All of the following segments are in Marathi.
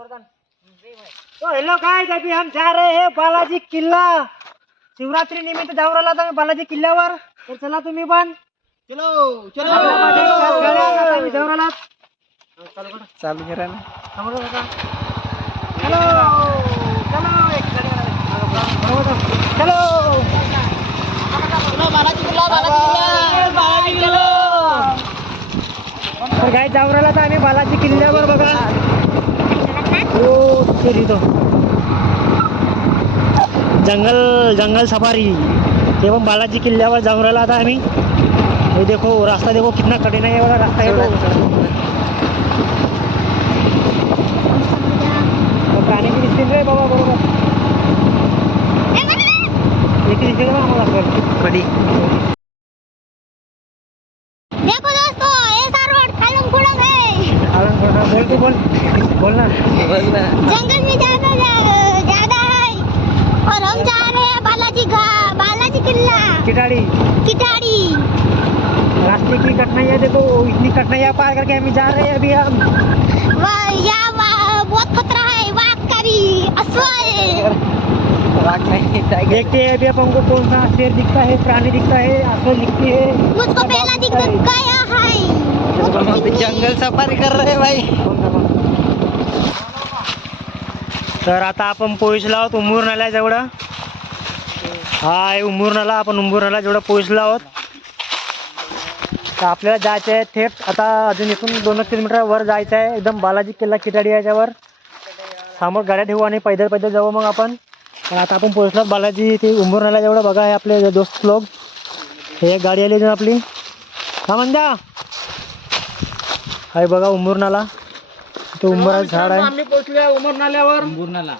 तो हेलो काय अभी हम जा रहे हैं बालाजी किल्ला। शिवरात्री निमित्त जाऊन राहिला तर बालाजी किल्ल्यावर। तर चला तुम्ही पण। चलो आम्ही जाऊन. चालू करा ना. थांबा बघा. चलो! चलो एक गाडी आला. बरोबर आहे. चलो तर काय जाऊन राहिला तर आम्ही बालाजी किल्ल्यावर बघा. हो तिथे जंगल जंगल सफारी ते पण बालाजी किल्ल्यावर जाऊन राहिला आता आम्ही हे देखो रास्ता देखो कितना कठीण आहे एवढा रास्ता आहे तो. प्राणी बी दिसतील रे बाबा बरोबर बा आम्हाला सर कडी देखो दोस्तों ऐसा रोड खालम खुड़क है बोल तू बोल बोल ना बोल ना जंगल में ज़्यादा ज़्यादा है। और हम जा रहे हैं बालाजी घा बालाजी किला। किटाड़ी। किटाड़ी। रास्ते की कठिनाई है देखो इतनी कठिनाइयाँ पार करके हम जा रहे हैं अभी हम। वह यहाँ बहुत खतरा है वाघ का भी अश्व है राग देखते हैं अभी अपन को कौन सा शेर दिखता है प्राणी दिखता है आसमान दिखती है। मुझको पहला दिख गया है। जंगल सफारी कर रहे हैं भाई। तर आता आपण पोहोचलो आहोत उंबूर नाल्या जेवढं हा आहे उंबूर नाला आपण उंबूर नाला जेवढं पोहोचलो आहोत. तर आपल्याला जायचं आहे थेट आता अजून इथून दोनच किलोमीटर वर जायचं आहे. एकदम बालाजी किल्ला किटाडी याच्यावर. समोर गाड्या ठेवू आणि पैदल पैदल जाऊ मग आपण. तर आता आपण पोहोचलो बालाजी ते उंबूर नाला जेवढं बघा हे आपले दोस्त लोक. हे एक गाडी आली अजून आपली. हा म्हणजा हाय बघा उंबूर नाला उंबराचं झाड आहे आम्ही पोहोचलो उमर नाल्यावर पूर्णाला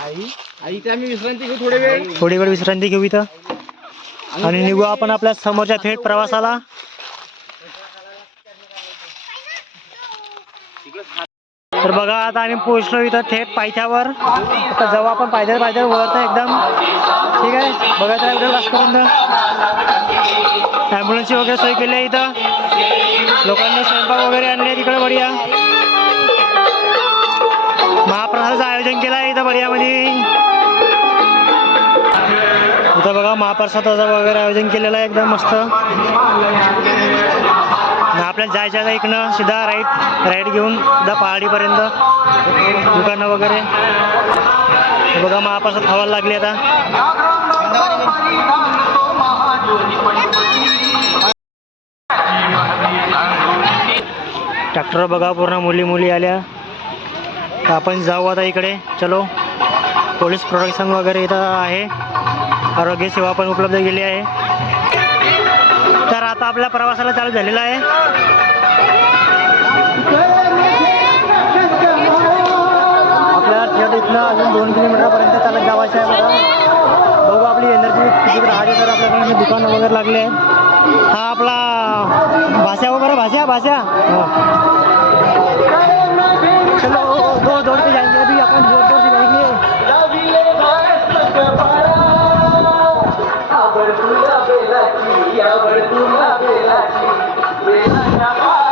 आई आई इथे आम्ही विश्रांती घेऊ थोडे वेळ. थोडी वेळ विश्रांती घेऊ इथं. आणि निघू आपण आपल्या समोरच्या थेट प्रवासाला. तर बघा आता आम्ही पोहोचलो इथं थेट पायथ्यावर. आता जेव्हा आपण पायथ्या पायथ्यावर वळतो एकदम. ठीक आहे. बघा त्या एकदम ॲम्ब्युलन्सची वगैरे सोय केली आहे इथं. लोकांनी स्वयंपाक वगैरे आणले तिकडे बढिया. महाप्रसादाचं आयोजन केलं आहे इथं बढियामध्ये. इथं बघा महाप्रसादाचं वगैरे आयोजन केलेलं आहे एकदम मस्त. आपल्याला जायचं आहे इकडनं सीधा राईट राईट घेऊन सीधा पहाडीपर्यंत दुकानं वगैरे. बघा महाप्रसाद खावायला लागले आता. ट्रॅक्टर बघा पूर्ण मुली मुली आल्या. तर आपण जाऊ आता इकडे. चलो. पोलीस प्रोटेक्शन वगैरे इथं आहे. आरोग्य सेवा पण उपलब्ध केली आहे. तर आता आपल्या प्रवासाला चालू झालेला आहे. आपल्याला थेट इथनं अजून दोन किलोमीटरपर्यंत चालत जावायचं आहे बघा बघू आपली एनर्जी किती राहते तर आपल्याकडे दुकानं वगैरे लागले आहेत. हा आपला भाषा वगैरे भाषा भाषा चलो दो दौड़ के जाएँगे अभी, अपन ज़ोर ज़ोर से जाएँगे.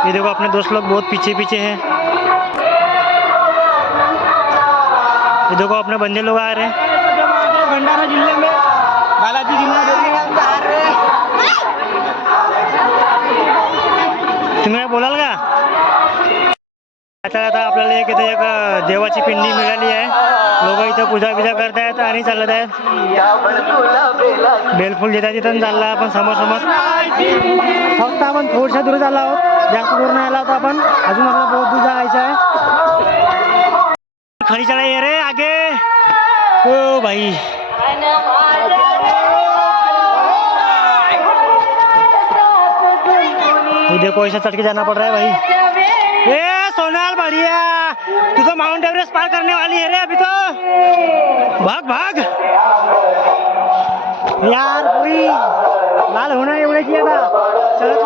ये देखो, अपने दोस्त लोग बहुत पीछे पीछे हैं. ये देखो, अपने बंदे लोग आ रहे हैं. भंडारा जिल्हे में बालाजी जिल्हा तुम्ही काय बोलाल का? आता आता आपल्याला एक इथं एक देवाची पिंडी मिळाली आहे. लोक इथं पूजा बिजा करतायत आणि चालत आहेत. बेलफूल देतात तिथं चालला आपण समोर समोर. फक्त आपण थोडशा दूर झाला आहोत. जास्त दूर नाही आला होता आपण. अजून आपला बहुत दूर जायचं आहे. खरी चढाई आहे रे आगे. ओ भाई देखो पैसा चढ़ के जाना पड़ रहा है भाई. ए सोनाल बढ़िया तू तो माउंट एवरेस्ट पार करने वाली है रे अभी तो. भाग भाग. यार पूरी लाल होना एवढे की आता. चलत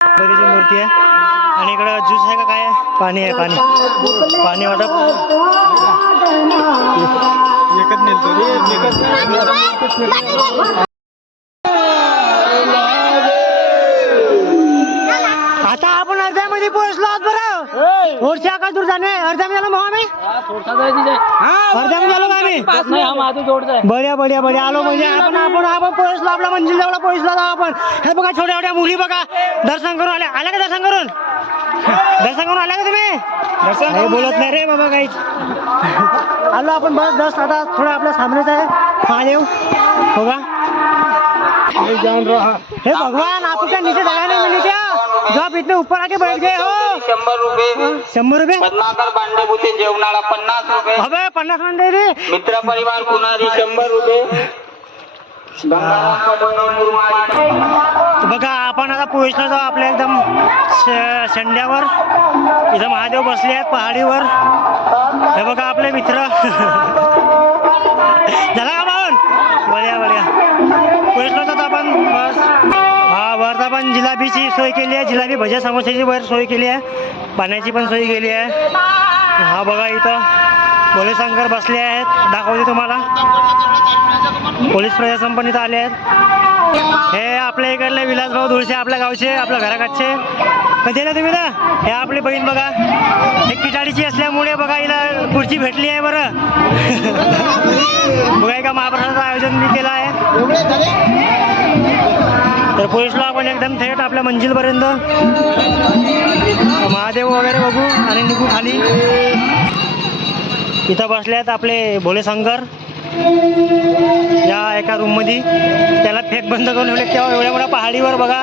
बरीची मूर्ती आहे. आणि इकडं ज्यूस आहे का पाणी आहे पाणी. पाणी वाटप एकच नेलतो गाडी पोहोचलो आहोत बरं. थोडशी आकाश दूर जाणे. अर्ध्या झालो मग आम्ही? अर्ध्या झालो का आम्ही? बढिया बढिया बढिया. आलो म्हणजे आपण आपण आपण पोहोचलो आपला मंजिल जवळ पोहोचलो आपण. हे बघा छोट्या छोट्या मुली बघा. दर्शन करून आल्या. आल्या का दर्शन करून? दर्शन करून आल्या का तुम्ही? हे बोलत नाही रे बाबा काही. आलो आपण बस दस आता थोडं आपल्या सामनेच आहे. महादेव बघा हे भगवान आपको क्या नीचे जगह नहीं मिली क्या जो आप इतने ऊपर आके बैठ गए हो. शंभर रुपये. शंभर रुपये? पद्माकर बांडेबुते जेवणाला पन्नास रुपये. अबे पन्नास रुपये दे रे. मित्र परिवार कुणारी? शंभर रुपये. तर बघा आपण आता पोहोचलो जाऊ आपल्या एकदम शेंड्यावर इथं महादेव बसले आहेत पहाडीवर. हे बघा आपले मित्र. झाला का पाहून बढिया बढ्या. पोहोचलो तर आपण. बस. हा वरता आपण जिलाबीची सोय केली आहे. जिलाबी भज्या समोसेची वर सोय केली आहे. पाण्याची पण सोय केली आहे. हा बघा इथं. भोले शंकर बसले आहेत. दाखवते तुम्हाला. पोलीस प्रशासन पण इथं आले आहेत. हे आपल्या इकडले विलासभाऊ धुळशे आपल्या गावचे आपल्या घराकडचे कधी आले तुम्ही ना हे आपली बहीण बघा. हे किटाडीची असल्यामुळे बघा हिला खुर्ची भेटली आहे बरं. बघा एका महाप्रसादाचं आयोजन मी केलं आहे. तर पोलीसला आपण एकदम थेट आपल्या मंजिलपर्यंत. महादेव वगैरे बघू आणि निघू खाली. इथं बसले आहेत आपले भोले शंकर. या एका रूममध्ये त्याला फेक बंद करून ठेवले. तेव्हा एवढ्या मोठ्या पहाडीवर बघा.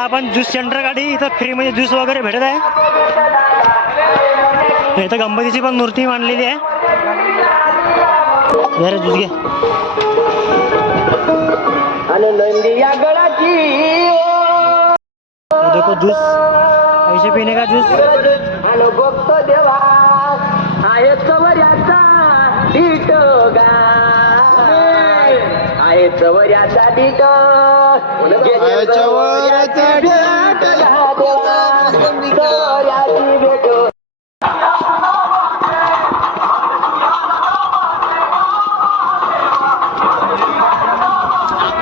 आला आपण ज्यूस सेंटर गाडी इथं फ्री मध्ये ज्यूस वगैरे भेटत आहे. इथं गणपतीची पण मूर्ती मांडलेली आहे. घे रे ज्यूस घे. आणि नंदी या गळाची ये देखो ज्यूस. ऐसे पीने का ज्यूस? चवऱ्याचा डिट चवऱ्याचा चवऱ्याची भेट.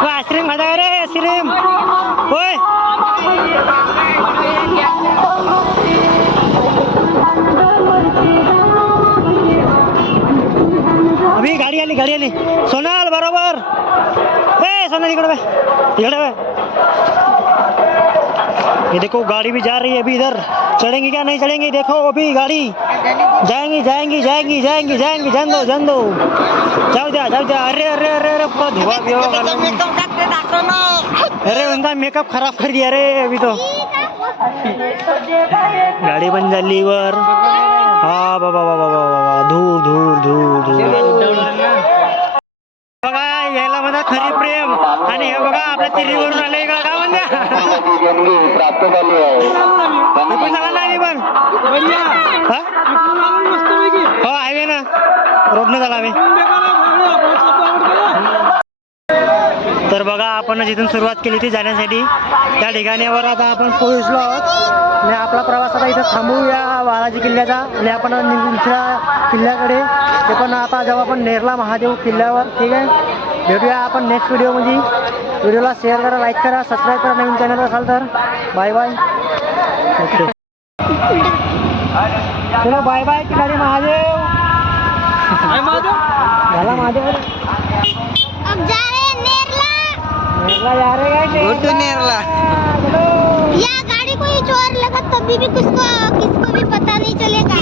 आईस्क्रीम खाता रे आईस्क्रीम होय. अभी गाडी आली गाडी आली. बरोबर इकडे बे इकडे ये देखो, गाड़ी भी जा रही है अभी इधर। चढ़ेंगे क्या? नहीं चढ़ेंगे? देखो अभी गाड़ी। जाएँगी जाएँगी जाएँगी जाएँगी जाएँगी। जान दो जान दो जाओ, जा जाओ, जा। अरे अरे अरे अरे पूरा धुआँ भी अरे उनका मेकअप खराब कर दिया अरे अभी तो। गाडी पण झाली वर हा बाबा बाबा बाबा धूर धूर धूर बघा म्हणा खरी प्रेम. आणि हे बघा आपल्या तिरीवरून आले का? काय म्हणत्या प्राप्त झाली आहे हे पण ना हा? हो हायवे ना. रोडनं झाला आम्ही. तर बघा आपण जिथून सुरुवात केली होती जाण्यासाठी. त्या ठिकाणीवर आता आपण पोहोचलो आहोत. आणि आपला प्रवास आता इथं थांबवूया बालाजी किल्ल्याचा. आणि आपण दुसऱ्या किल्ल्याकडे. ते पण आता जेव्हा आपण नेरला महादेव किल्ल्यावर. ठीक आहे? भेटूया आपण नेक्स्ट व्हिडिओमध्ये व्हिडिओला शेअर करा लाईक करा सबस्क्राईब करा नवीन चॅनल असाल तर. बाय बाय ओके चलो बाय बाय किल्लारी महादेव. झाला महादेव. अब जा रहे हैं नेरला. नेरला जा रहे नेरला. चलो. या गाड़ी को ही चोर लगा तभी भी किसको किसको भी पता नहीं चलेगा.